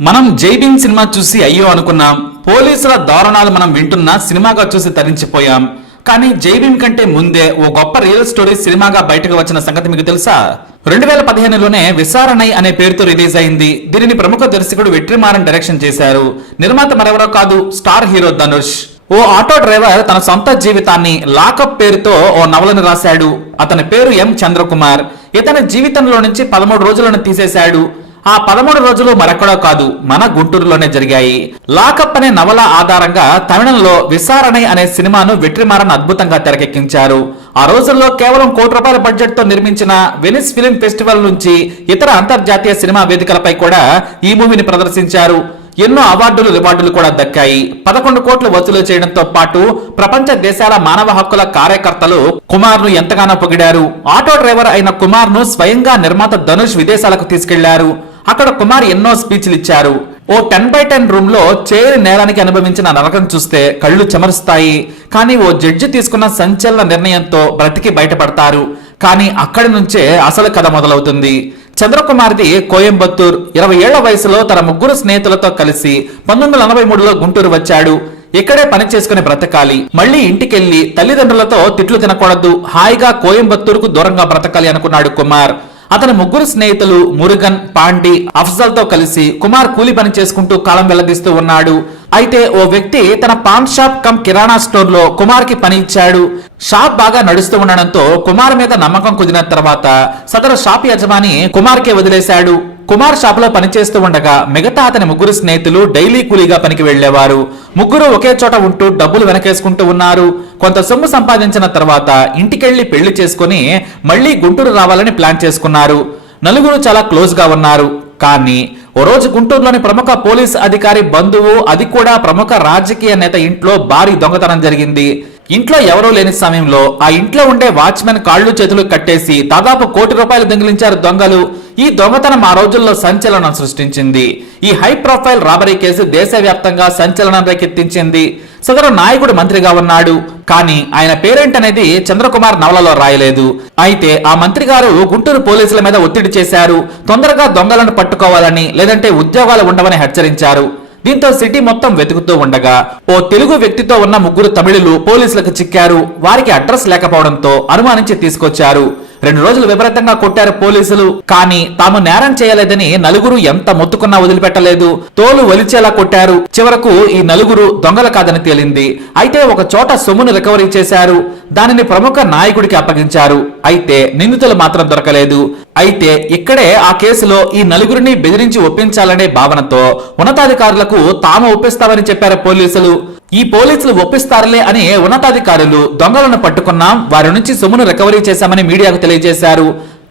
మనం జైబీన్ సినిమా చూసి అయ్యో అనుకున్నాం. పోలీసుల దారుణాలు మనం వింటున్నా సినిమాగా చూసి తరించిపోయాం. కానీ జైబీన్ కంటే ముందే ఓ గొప్ప రియల్ స్టోరీ సినిమాగా బయటకు వచ్చిన సంగతి మీకు తెలుసా? రెండు వేల పదిహేనులోనే విసారణై అనే పేరుతో రిలీజ్ అయింది. దీనిని ప్రముఖ దర్శకుడు వెట్రిమారన్ డైరెక్షన్ చేశారు. నిర్మాత మరెవరో కాదు స్టార్ హీరో ధనుష్. ఓ ఆటో డ్రైవర్ తన సొంత జీవితాన్ని లాకప్ పేరుతో ఓ నవలను రాశాడు. అతని పేరు ఎం చంద్రకుమార్. ఇతని జీవితంలో నుంచి పదమూడు రోజులను తీసేశాడు. ఆ పదమూడు రోజులు మరెక్కడో కాదు మన గుంటూరులోనే జరిగాయి. లాకప్ అనే నవల ఆధారంగా తమిళంలో విసారణై అనే సినిమాను వెట్రిమారన్ అద్భుతంగా తెరకెక్కించారు. ఆ రోజుల్లో కేవలం కోటి రూపాయల బడ్జెట్తో నిర్మించిన వెనిస్ ఫిలిం ఫెస్టివల్ నుంచి ఇతర అంతర్జాతీయ సినిమా వేదికలపై కూడా ఈ మూవీని ప్రదర్శించారు. ఎన్నో అవార్డులు రివార్డులు కూడా దక్కాయి. పదకొండు కోట్లు వసూలు చేయడంతో పాటు ప్రపంచ దేశాల మానవ హక్కుల కార్యకర్తలు కుమార్ను ఎంతగానో పొగిడారు. ఆటో డ్రైవర్ అయిన కుమార్ను స్వయంగా నిర్మాత ధనుష్ విదేశాలకు తీసుకెళ్ళారు. అక్కడ కుమార్ ఎన్నో స్పీచ్లు ఇచ్చారు. ఓ టెన్ బై టెన్ రూమ్లో చేరి నేరానికి అనుభవించిన నరకం చూస్తే కళ్ళు చెమరుస్తాయి. కానీ ఓ జడ్జి తీసుకున్న సంచలన నిర్ణయంతో బ్రతికి బయటపడతారు. కానీ అక్కడి నుంచే అసలు కథ మొదలవుతుంది. చంద్రకుమార్ది కోయంబత్తూర్ ఇరవై ఏళ్ళ వయసులో తన ముగ్గురు స్నేహితులతో కలిసి పంతొమ్మిది వందల ఎనభై మూడులో గుంటూరు వచ్చాడు. ఇక్కడే పని చేసుకుని బ్రతకాలి. మళ్ళీ ఇంటికెళ్ళి తల్లిదండ్రులతో తిట్లు తినకూడదు. హాయిగా కోయంబత్తూరుకు దూరంగా బ్రతకాలి అనుకున్నాడు కుమార్. అతని ముగ్గురు స్నేహితులు మురుగన్ పాండి అఫ్జల్తో కలిసి కుమార్ కూలి పని చేసుకుంటూ కాలం వెల్లదీస్తూ ఉన్నాడు. అయితే ఓ వ్యక్తి తన పాన్ షాప్ కమ్ కిరాణా స్టోర్లో కుమార్కి పని ఇచ్చాడు. షాప్ బాగా నడుస్తూ ఉండడంతో కుమార్ మీద నమ్మకం కుదిరిన తర్వాత సదరు షాప్ యజమాని కుమార్ కే వదిలేశాడు. కుమార్ షాపులో పనిచేస్తూ ఉండగా మిగతా అతని ముగ్గురు స్నేహితులు డైలీ కూలీగా పనికి వెళ్ళేవారు ముగ్గురు ఒకే చోట ఉంటూ డబ్బులు వెనకేసుకుంటూ ఉన్నారు. కొంత సొమ్ము సంపాదించిన తర్వాత ఇంటికెళ్ళి పెళ్ళి చేసుకుని మళ్ళీ గుంటూరు రావాలని ప్లాన్ చేసుకున్నారు. నలుగురు చాలా క్లోజ్గా ఉన్నారు. కానీ ఓ రోజు గుంటూరులోని ప్రముఖ పోలీస్ అధికారి బంధువు అది కూడా ప్రముఖ రాజకీయ నేత ఇంట్లో భారీ దొంగతనం జరిగింది. ఇంట్లో ఎవరూ లేని సమయంలో ఆ ఇంట్లో ఉండే వాచ్మెన్ కాళ్ళు చేతులు కట్టేసి దాదాపు కోటి రూపాయలు దొంగిలించారు దొంగలు. ఈ దొంగతనం ఆ రోజుల్లో సంచలనం సృష్టించింది. ఈ హై ప్రొఫైల్ రాబరీ కేసు దేశవ్యాప్తంగా సంచలనం రేకెత్తించింది. సదరు నాయకుడు మంత్రిగా ఉన్నాడు. కానీ ఆయన పేరెంట్ అనేది చంద్రకుమార్ నవలలో రాయలేదు. అయితే ఆ మంత్రి గారు గుంటూరు పోలీసుల మీద ఒత్తిడి చేశారు. తొందరగా దొంగలను పట్టుకోవాలని లేదంటే ఉద్యోగాలు ఉండవని హెచ్చరించారు. దీంతో సిటీ మొత్తం వెతుకుతూ ఉండగా ఓ తెలుగు వ్యక్తితో ఉన్న ముగ్గురు తమిళులు పోలీసులకు చిక్కారు. వారికి అడ్రస్ లేకపోవడంతో అనుమానించి తీసుకొచ్చారు. రెండు రోజులు విపరీతంగా కొట్టారు పోలీసులు. కానీ తాము నేరం చేయలేదని నలుగురు ఎంత మొత్తుకున్నా వదిలిపెట్టలేదు. తోలు ఒలిచేలా కొట్టారు. చివరకు ఈ నలుగురు దొంగల కాదని తేలింది. అయితే ఒక చోట సొమ్మును రికవరీ చేశారు. దానిని ప్రముఖ నాయకుడికి అప్పగించారు. అయితే నిందితులు మాత్రం దొరకలేదు. అయితే ఇక్కడే ఆ కేసులో ఈ నలుగురిని బెదిరించి ఒప్పించాలనే భావనతో ఉన్నతాధికారులకు తాము ఒప్పిస్తామని చెప్పారు పోలీసులు. ఈ పోలీసులు ఒప్పిస్తారులే అని ఉన్నతాధికారులు దొంగలను పట్టుకున్నాం వారి నుంచి సొమ్మును రికవరీ చేశామని మీడియాకు తెలియజేశారు.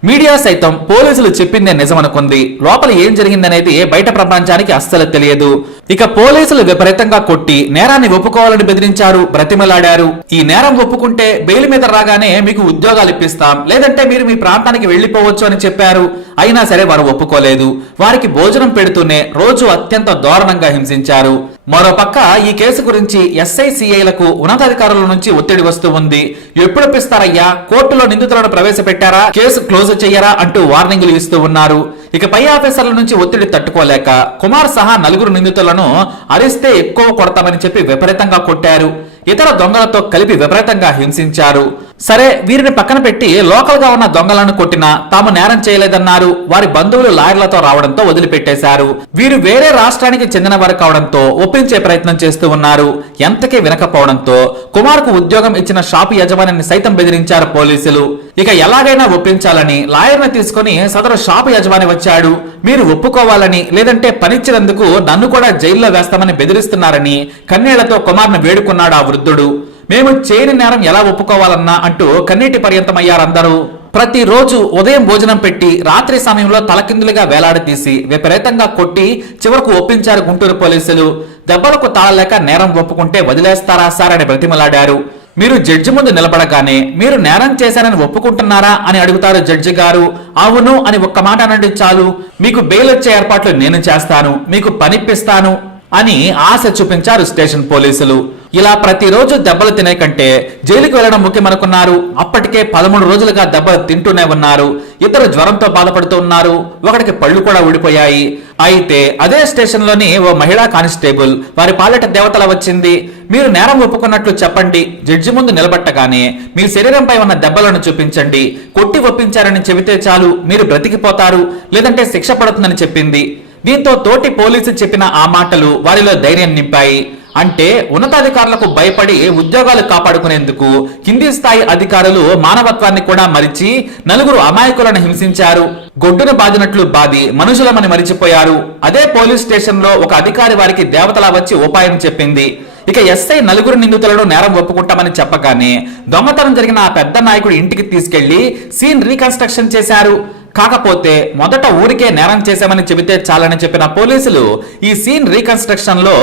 మీడియా సైతం పోలీసులు చెప్పిందే నిజమనుకుంది. లోపల ఏం జరిగిందనేది బయట ప్రపంచానికి అస్సలు తెలియదు. ఇక పోలీసులు విపరీతంగా కొట్టి నేరాన్ని ఒప్పుకోవాలని బెదిరించారు బ్రతిమలాడారు. ఈ నేరం ఒప్పుకుంటే బెయిల్ మీద రాగానే మీకు ఉద్యోగాలు ఇప్పిస్తాం లేదంటే మీరు మీ ప్రాంతానికి వెళ్ళిపోవచ్చు అని చెప్పారు. అయినా సరే వారు ఒప్పుకోలేదు. వారికి భోజనం పెడుతూనే రోజు అత్యంత దారుణంగా హింసించారు. మరోపక్క ఈ కేసు గురించి ఎస్ఐసిఐలకు ఉన్నతాధికారుల నుంచి ఒత్తిడి వస్తూ ఉంది. ఎప్పుడొప్పిస్తారయ్యా? కోర్టులో నిందితులను ప్రవేశపెట్టారా? కేసు క్లోజ్ చెయ్యరా? అంటూ వార్నింగ్లు ఇస్తూ ఉన్నారు. ఇక పై ఆఫీసర్ల నుంచి ఒత్తిడి తట్టుకోలేక కుమార్ సహా నలుగురు నిందితులను అరిస్తే ఎక్కువ కొడతామని చెప్పి విపరీతంగా కొట్టారు. ఇతర దొంగలతో కలిపి విపరీతంగా హింసించారు. సరే వీరిని పక్కన పెట్టి లోకల్గా ఉన్న దొంగలను కొట్టినా తాము నేరం చేయలేదన్నారు. వారి బంధువులు లాయర్లతో రావడంతో వదిలిపెట్టేశారు. వీరు వేరే రాష్ట్రానికి చెందిన వారు కావడంతో ఒప్పించే ప్రయత్నం చేస్తూ ఉన్నారు. ఎంతకీ వినకపోవడంతో కుమార్కు ఉద్యోగం ఇచ్చిన షాపు యజమానిని సైతం బెదిరించారు పోలీసులు. ఇక ఎలాగైనా ఒప్పించాలని లాయర్ని తీసుకుని సదరు షాపు యజమాని వచ్చాడు. మీరు ఒప్పుకోవాలని లేదంటే పనిచ్చినందుకు నన్ను కూడా జైల్లో వేస్తామని బెదిరిస్తున్నారని కన్నీళ్ళతో కుమార్ను వేడుకున్నాడు ఆ వృద్ధుడు. మేము చేయని నేరం ఎలా ఒప్పుకోవాలన్నా అంటూ కన్నీటి పర్యంతమయ్యారందరూ. ప్రతిరోజు ఉదయం భోజనం పెట్టి రాత్రి సమయంలో తలకిందులుగా వేలాడదీసి విపరీతంగా కొట్టి చివరకు ఒప్పించారు గుంటూరు పోలీసులు. దెబ్బలకు తాళలేక నేరం ఒప్పుకుంటే వదిలేస్తారా సార్ అని బ్రతిమలాడారు. మీరు జడ్జి ముందు నిలబడగానే మీరు నేరం చేశారని ఒప్పుకుంటున్నారా అని అడుగుతారు జడ్జి గారు. అవును అని ఒక్క మాట అనండి చాలు. మీకు బెయిల్ వచ్చే ఏర్పాట్లు నేను చేస్తాను మీకు పనిప్పిస్తాను అని ఆశ చూపించారు స్టేషన్ పోలీసులు. ఇలా ప్రతిరోజు దెబ్బలు తినే కంటే జైలుకి వెళ్ళడం ముఖ్యమనుకున్నారు. అప్పటికే పదమూడు రోజులుగా దెబ్బలు తింటూనే ఉన్నారు. ఇద్దరు జ్వరంతో బాధపడుతూ ఉన్నారు. ఒకటికి పళ్ళు కూడా ఊడిపోయాయి. అయితే అదే స్టేషన్లోని ఓ మహిళా కానిస్టేబుల్ వారి పాలిట దేవతల వచ్చింది. మీరు నేరం ఒప్పుకున్నట్లు చెప్పండి. జడ్జి ముందు నిలబట్టగానే మీ శరీరంపై ఉన్న దెబ్బలను చూపించండి. కొట్టి ఒప్పించారని చెబితే చాలు. మీరు బ్రతికిపోతారు. లేదంటే శిక్ష పడుతుందని చెప్పింది. దీంతో తోటి పోలీసు చెప్పిన ఆ మాటలు వారిలో ధైర్యం నింపాయి. అంటే ఉన్నతాధికారులకు భయపడి ఉద్యోగాలు కాపాడుకునేందుకు కింది స్థాయి అధికారులు మానవత్వాన్ని కూడా మరిచి నలుగురు అమాయకులను హింసించారు. గొడ్డును బాదినట్లు బాది మనుషులమని మరిచిపోయారు. అదే పోలీస్ స్టేషన్లో ఒక అధికారి వారికి దేవతలా వచ్చి ఉపాయం చెప్పింది. ఇక ఎస్ఐ నలుగురు నిందితులను నేరం ఒప్పుకుంటామని చెప్పగానే దొంగతనం జరిగిన ఆ పెద్ద నాయకుడు ఇంటికి తీసుకెళ్ళి సీన్ రీకన్స్ట్రక్షన్ చేశారు. కాకపోతే మొదట ఊరికే నేరం చేశామని చెబితే చాలని చెప్పిన పోలీసులు ఈ సీన్ రీకన్స్ట్రక్షన్లో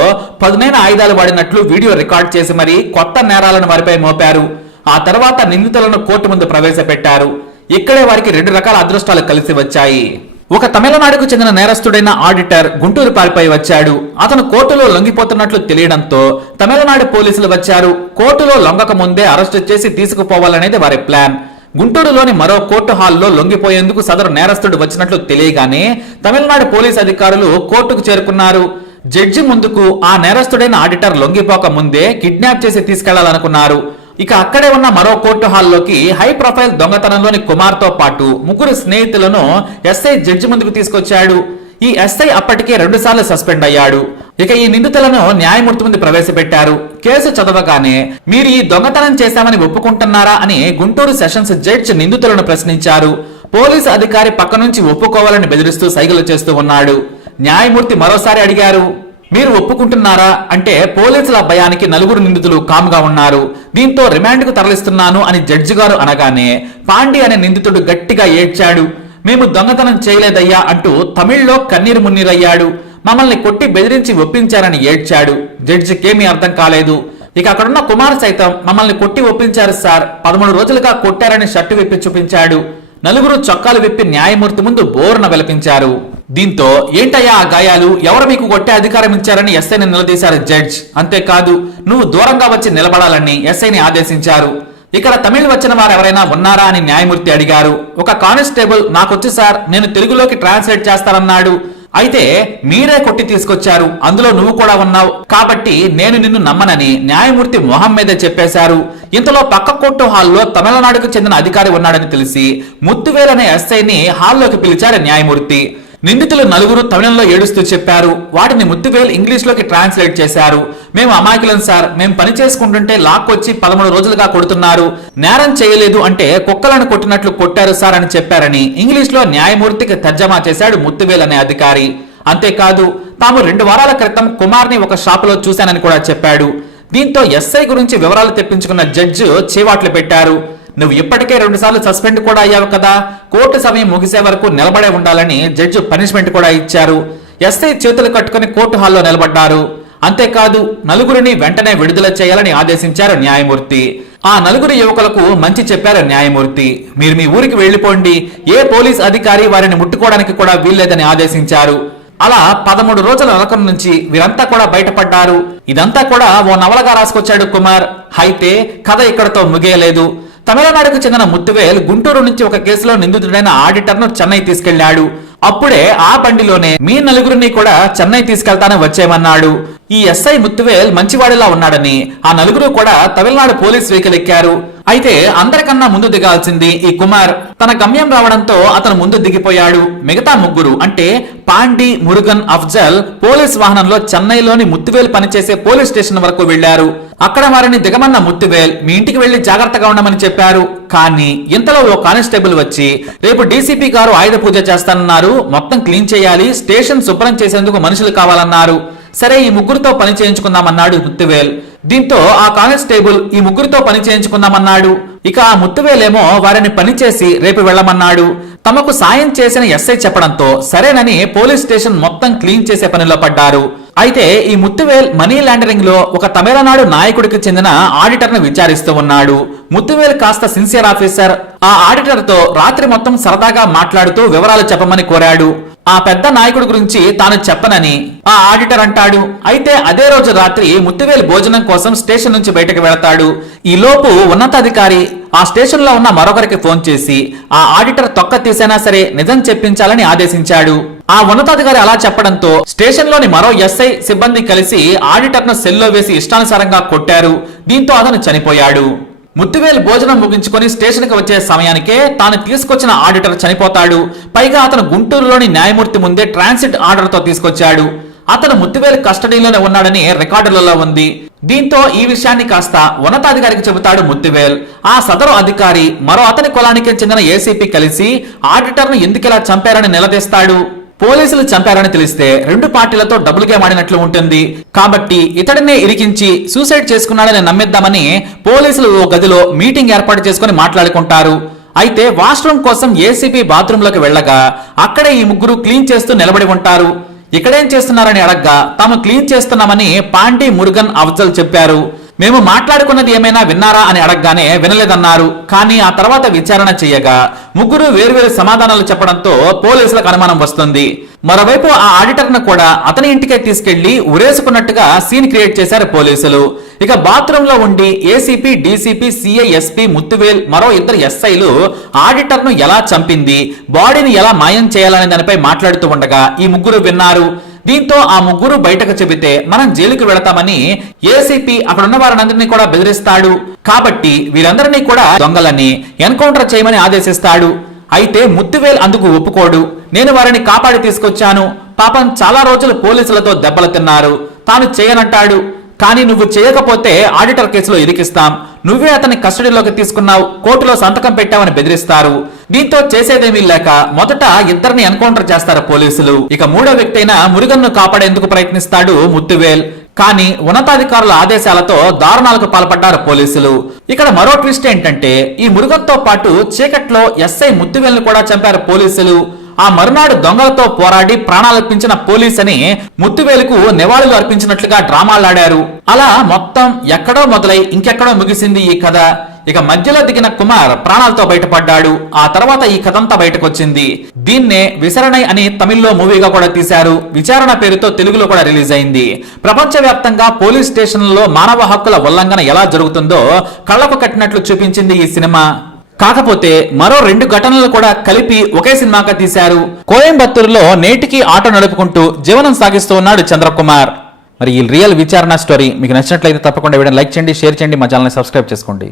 పదునైన ఆయుధాలు వాడినట్లు వీడియో రికార్డ్ చేసి మరి కొత్త నేరాలను వారిపై మోపారు. ఆ తర్వాత నిందితులను కోర్టు ముందు ప్రవేశపెట్టారు. ఇక్కడే వారికి రెండు రకాల అదృష్టాలు కలిసి వచ్చాయి. ఒక తమిళనాడుకు చెందిన నేరస్తుడైన ఆడిటర్ గుంటూరు పారిపై వచ్చాడు. అతను కోర్టులో లొంగిపోతున్నట్లు తెలియడంతో తమిళనాడు పోలీసులు వచ్చారు. కోర్టులో లొంగక ముందే అరెస్టు చేసి తీసుకుపోవాలనేది వారి ప్లాన్. గుంటూరులోని మరో కోర్టు హాల్లో లొంగిపోయేందుకు సదరు నేరస్తుడు వచ్చినట్లు తెలియగానే తమిళనాడు పోలీస్ అధికారులు కోర్టుకు చేరుకున్నారు. జడ్జి ముందుకు ఆ నేరస్తుడైన ఆడిటర్ లొంగిపోక ముందే కిడ్నాప్ చేసి తీసుకెళ్ళాలనుకున్నారు. ఇక అక్కడే ఉన్న మరో కోర్టు హాల్లోకి హై ప్రొఫైల్ దొంగతనంలోని కుమార్తో పాటు ముగ్గురు స్నేహితులను ఎస్ఐ జడ్జి ముందుకు తీసుకొచ్చాడు. ఈ ఎస్ఐ అప్పటికే రెండుసార్లు సస్పెండ్ అయ్యాడు. ఇక ఈ నిందితులను న్యాయమూర్తి ముందు ప్రవేశపెట్టారు. కేసు చదవగానే మీరు ఈ దొంగతనం చేశామని ఒప్పుకుంటున్నారా అని గుంటూరు సెషన్స్ జడ్జ్ నిందితులను ప్రశ్నించారు. పోలీసు అధికారి పక్క నుంచి ఒప్పుకోవాలని బెదిరిస్తూ సైగలు చేస్తూ ఉన్నాడు. న్యాయమూర్తి మరోసారి అడిగారు మీరు ఒప్పుకుంటున్నారా? అంటే పోలీసుల భయానికి నలుగురు నిందితులు కామ్గా ఉన్నారు. దీంతో రిమాండ్కు తరలిస్తున్నాను అని జడ్జి గారు అనగానే పాండి అనే నిందితుడు గట్టిగా ఏడ్చాడు. మేము దొంగతనం చేయలేదయ్యా అంటూ తమిళ్ళో కన్నీరు మున్నీరయ్యాడు. మమ్మల్ని కొట్టి బెదిరించి ఒప్పించారని ఏడ్చాడు. జడ్జికేమీ అర్థం కాలేదు. ఇక అక్కడున్న కుమార్ సైతం మమ్మల్ని కొట్టి ఒప్పించారు సార్. పదమూడు రోజులుగా కొట్టారని షర్టు విప్పి చూపించాడు. నలుగురు చొక్కాలు విప్పి న్యాయమూర్తి ముందు బోరున విలపించారు. దీంతో ఏంటయ్యా ఆ గాయాలు? ఎవరు మీకు కొట్టే అధికారం ఇచ్చారని ఎస్ఐని నిలదీశారు జడ్జ్. అంతేకాదు నువ్వు దూరంగా వచ్చి నిలబడాలని ఎస్ఐని ఆదేశించారు. ఇక్కడ తమిళ్ వచ్చిన వారు ఎవరైనా ఉన్నారా అని న్యాయమూర్తి అడిగారు. ఒక కానిస్టేబుల్ నాకొచ్చు సార్ నేను తెలుగులోకి ట్రాన్స్లేట్ చేస్తానన్నాడు. అయితే మీరే కొట్టి తీసుకొచ్చారు అందులో నువ్వు కూడా ఉన్నావు. కాబట్టి నేను నిన్ను నమ్మనని న్యాయమూర్తి మొహం మీదే చెప్పేశారు. ఇంతలో పక్క కోర్టు హాల్లో తమిళనాడుకు చెందిన అధికారి ఉన్నాడని తెలిసి ముత్తువేలనే అనే ఎస్ఐని హాల్లోకి పిలిచారు న్యాయమూర్తి. నిందితులు నలుగురు తమిళంలో ఏడుస్తూ చెప్పారు. వాటిని ముత్తివేలు ఇంగ్లీష్లోకి ట్రాన్స్లేట్ చేశారు. మేము అమాయకులం సార్. మేము పని చేసుకుంటుంటే లాక్కొచ్చి పదమూడు రోజులుగా కొడుతున్నారు. నేరం చేయలేదు అంటే కుక్కలను కొట్టినట్లు కొట్టారు సార్ అని చెప్పారని ఇంగ్లీష్లో న్యాయమూర్తికి తర్జమా చేశాడు ముత్తివేల్ అనే అధికారి. అంతేకాదు తాము రెండు వారాల క్రితం కుమార్ని ఒక షాపులో చూశానని కూడా చెప్పాడు. దీంతో ఎస్ఐ గురించి వివరాలు తెప్పించుకున్న జడ్జి చేవాట్లు పెట్టారు. నువ్వు ఇప్పటికే రెండుసార్లు సస్పెండ్ కూడా అయ్యావు కదా. కోర్టు సమయం ముగిసే వరకు నిలబడే ఉండాలని జడ్జి పనిష్మెంట్ కూడా ఇచ్చారు. ఎస్ఐ చేతులు కట్టుకుని కోర్టు హాల్లో నిలబడ్డారు. అంతేకాదు నలుగురిని వెంటనే విడుదల చేయాలని ఆదేశించారు న్యాయమూర్తి. ఆ నలుగురు యువకులకు మంచి చెప్పారు న్యాయమూర్తి. మీరు మీ ఊరికి వెళ్ళిపోండి ఏ పోలీస్ అధికారి వారిని ముట్టుకోవడానికి కూడా వీల్లేదని ఆదేశించారు. అలా పదమూడు రోజుల నరకం నుంచి వీరంతా కూడా బయటపడ్డారు. ఇదంతా కూడా ఓ నవలగా రాసుకొచ్చాడు కుమార్. అయితే కథ ఇక్కడతో ముగియలేదు. తమిళనాడుకు చెందిన ముత్తువేల్ గుంటూరు నుంచి ఒక కేసులో నిందితుడైన ఆడిటర్ను చెన్నై తీసుకెళ్ళాడు. అప్పుడే ఆ బండిలోనే మీ నలుగురిని కూడా చెన్నై తీసుకెళ్తానని వచ్చేయమన్నాడు. ఈ ఎస్ఐ ముత్తువేల్ మంచివాడిలా ఉన్నాడని ఆ నలుగురు కూడా తమిళనాడు పోలీస్ వెహికల్ ఎక్కారు అయితే అందరికన్నా ముందు దిగాల్సింది ఈ కుమార్. తన గమ్యం రావడంతో అతను ముందు దిగిపోయాడు. మిగతా ముగ్గురు అంటే పాండి మురుగన్ అఫ్జల్ పోలీస్ వాహనంలో చెన్నైలోని ముత్తువేల్ పనిచేసే పోలీస్ స్టేషన్ వరకు వెళ్ళారు అక్కడ వారిని దిగమన్న ముత్తువేల్ మీ ఇంటికి వెళ్ళి జాగ్రత్తగా ఉండమని చెప్పారు. కానీ ఇంతలో ఓ కానిస్టేబుల్ వచ్చి రేపు డీసీపీ గారు ఆయుధ పూజ చేస్తానన్నారు. మొత్తం క్లీన్ చేయాలి. స్టేషన్ శుభ్రం చేసేందుకు మనుషులు కావాలన్నారు. సరే ఈ ముగ్గురితో పని చేయించుకుందామన్నాడు ముత్తువేల్. దీంతో ఆ కానిస్టేబుల్ ఈ ముగ్గురితో పని చేయించుకుందామన్నాడు. ఇక ఆ ముత్తువేలేమో వారిని పనిచేసి రేపు వెళ్ళమన్నాడు. తమకు సాయం చేసిన ఎస్ఐ చెప్పడంతో సరేనని పోలీస్ స్టేషన్ మొత్తం క్లీన్ చేసే పనిలో పడ్డారు. అయితే ఈ ముత్తువేల్ మనీ లాండరింగ్లో ఒక తమిళనాడు నాయకుడికి చెందిన ఆడిటర్ను విచారిస్తూ ఉన్నాడు. ముత్తువేల్ కాస్త సిన్సియర్ ఆఫీసర్. ఆ ఆడిటర్తో రాత్రి మొత్తం సరదాగా మాట్లాడుతూ వివరాలు చెప్పమని కోరాడు. ఆ పెద్ద నాయకుడి గురించి తాను చెప్పనని ఆ ఆడిటర్ అంటాడు. అయితే అదే రోజు రాత్రి ముత్తువేలు భోజనం కోసం స్టేషన్ నుంచి బయటకు వెళతాడు. ఈలోపు ఉన్నతాధికారి ఆ స్టేషన్లో ఉన్న మరొకరికి ఫోన్ చేసి ఆ ఆడిటర్ తొక్క తీసైనా సరే నిజం చెప్పించాలని ఆదేశించాడు. ఆ ఉన్నతాధికారి అలా చెప్పడంతో స్టేషన్లోని మరో ఎస్ఐ సిబ్బంది కలిసి ఆడిటర్ను సెల్లో వేసి ఇష్టానుసారంగా కొట్టారు. దీంతో అతను చనిపోయాడు. ముత్తువేలు భోజనం ముగించుకొని స్టేషన్కి వచ్చే సమయానికే తాను తీసుకొచ్చిన ఆడిటర్ చనిపోతాడు. పైగా అతను గుంటూరులోని న్యాయమూర్తి ముందే ట్రాన్సిట్ ఆర్డర్తో తీసుకొచ్చాడు. అతను ముత్తువేలు కస్టడీలోనే ఉన్నాడని రికార్డులలో ఉంది. దీంతో ఈ విషయాన్ని కాస్త ఉన్నతాధికారికి చెబుతాడు ముత్తువేల్. ఆ సదరు అధికారి మరో అతని కులానికి చెందిన ఏసీపీ కలిసి ఆడిటర్ను ఎందుకిలా చంపారని నిలదీస్తాడు? పోలీసులు చంపారని తెలిస్తే రెండు పార్టీలతో డబుల్ గేమ్ ఆడినట్లు ఉంటుంది. కాబట్టి ఇతడినే ఇరికించి సూసైడ్ చేసుకున్నాడని నమ్మిద్దామని పోలీసులు ఓ గదిలో మీటింగ్ ఏర్పాటు చేసుకుని మాట్లాడుకుంటారు. అయితే వాష్రూమ్ కోసం ఏసీబీ బాత్రూంలోకి వెళ్ళగా అక్కడే ఈ ముగ్గురు క్లీన్ చేస్తూ నిలబడి ఉంటారు. ఇక్కడేం చేస్తున్నారని అడగ్గా తాము క్లీన్ చేస్తున్నామని పాండి మురుగన్ అఫ్జల్ చెప్పారు. మేము మాట్లాడుకున్నది ఏమైనా విన్నారా అని అడగగానే వినలేదన్నారు. కానీ ఆ తర్వాత విచారణ చేయగా ముగ్గురు వేర్వేరు సమాధానాలు చెప్పడంతో పోలీసులకు అనుమానం వస్తుంది. మరోవైపు ఆ ఆడిటర్ను కూడా అతని ఇంటికే తీసుకెళ్ళి ఉరేసుకున్నట్టుగా సీన్ క్రియేట్ చేశారు పోలీసులు. ఇక బాత్రూమ్లో ఉండి ACP DCP CI SP Muthuvel మరో ఇద్దరు ఎస్ఐలు ఆడిటర్ను ఎలా చంపింది బాడీని ఎలా మాయం చేయాలనే దానిపై మాట్లాడుతూ ఉండగా ఈ ముగ్గురు విన్నారు. దీంతో ఆ ముగ్గురు బయటకు చెబితే మనం జైలుకు వెళతామని ఏసీపీ అక్కడ ఉన్న వారినందరినీ కూడా బెదిరిస్తాడు. కాబట్టి వీరందరినీ కూడా దొంగలని ఎన్కౌంటర్ చేయమని ఆదేశిస్తాడు. అయితే ముత్తువేల్ అందుకు ఒప్పుకోడు. నేను వారిని కాపాడి తీసుకొచ్చాను. పాపం చాలా రోజులు పోలీసులతో దెబ్బలు తిన్నారు. తాను చేయనంటాడు. కానీ నువ్వు చేయకపోతే ఆడిటర్ కేసులో ఇరికిస్తాం. నువ్వే అతని కస్టడీలోకి తీసుకున్నావు. కోర్టులో సంతకం పెట్టావని బెదిరిస్తారు. దీంతో చేసేదేమీ లేక మొదట ఇద్దరిని ఎన్కౌంటర్ చేస్తారు పోలీసులు. ఇక మూడో వ్యక్తి అయిన మురుగన్ను కాపాడేందుకు ప్రయత్నిస్తాడు ముత్తువేల్ కానీ ఉన్నతాధికారుల ఆదేశాలతో దారుణాలకు పాల్పడ్డారు పోలీసులు. ఇక్కడ మరో ట్విస్ట్ ఏంటంటే ఈ మురుగన్తో పాటు చీకట్లో ఎస్ఐ ముత్తువేల్ను కూడా చంపారు పోలీసులు. ఆ మరునాడు దొంగలతో పోరాడి ప్రాణాలర్పించిన పోలీస్ అని ముత్తువేలుకు నివాళులు అర్పించినట్లుగా డ్రామాలాడారు. అలా మొత్తం ఎక్కడో మొదలై ఇంకెక్కడో ముగిసింది ఈ కథ. ఇక మధ్యలో దిగిన కుమార్ ప్రాణాలతో బయటపడ్డాడు. ఆ తర్వాత ఈ కథంతా బయటకొచ్చింది. దీన్నే విసరణై అని తమిళ్ళో మూవీగా కూడా తీశారు. విచారణ పేరుతో తెలుగులో కూడా రిలీజ్ అయింది ప్రపంచవ్యాప్తంగా పోలీస్ స్టేషన్లలో మానవ హక్కుల ఉల్లంఘన ఎలా జరుగుతుందో కళ్ళకు కట్టినట్లు చూపించింది ఈ సినిమా. కాకపోతే మరో రెండు ఘటనలు కూడా కలిపి ఒకే సినిమాగా తీశారు. కోయంబత్తూరులో నేటికి ఆటో నడుపుకుంటూ జీవనం సాగిస్తూ ఉన్నాడు చంద్రకుమార్. మరి ఈ రియల్ విచారణ స్టోరీ మీకు నచ్చినట్లయితే తప్పకుండా వీడియో లైక్ చేయండి షేర్ చేయండి మా ఛానల్ని సబ్స్క్రైబ్ చేసుకోండి.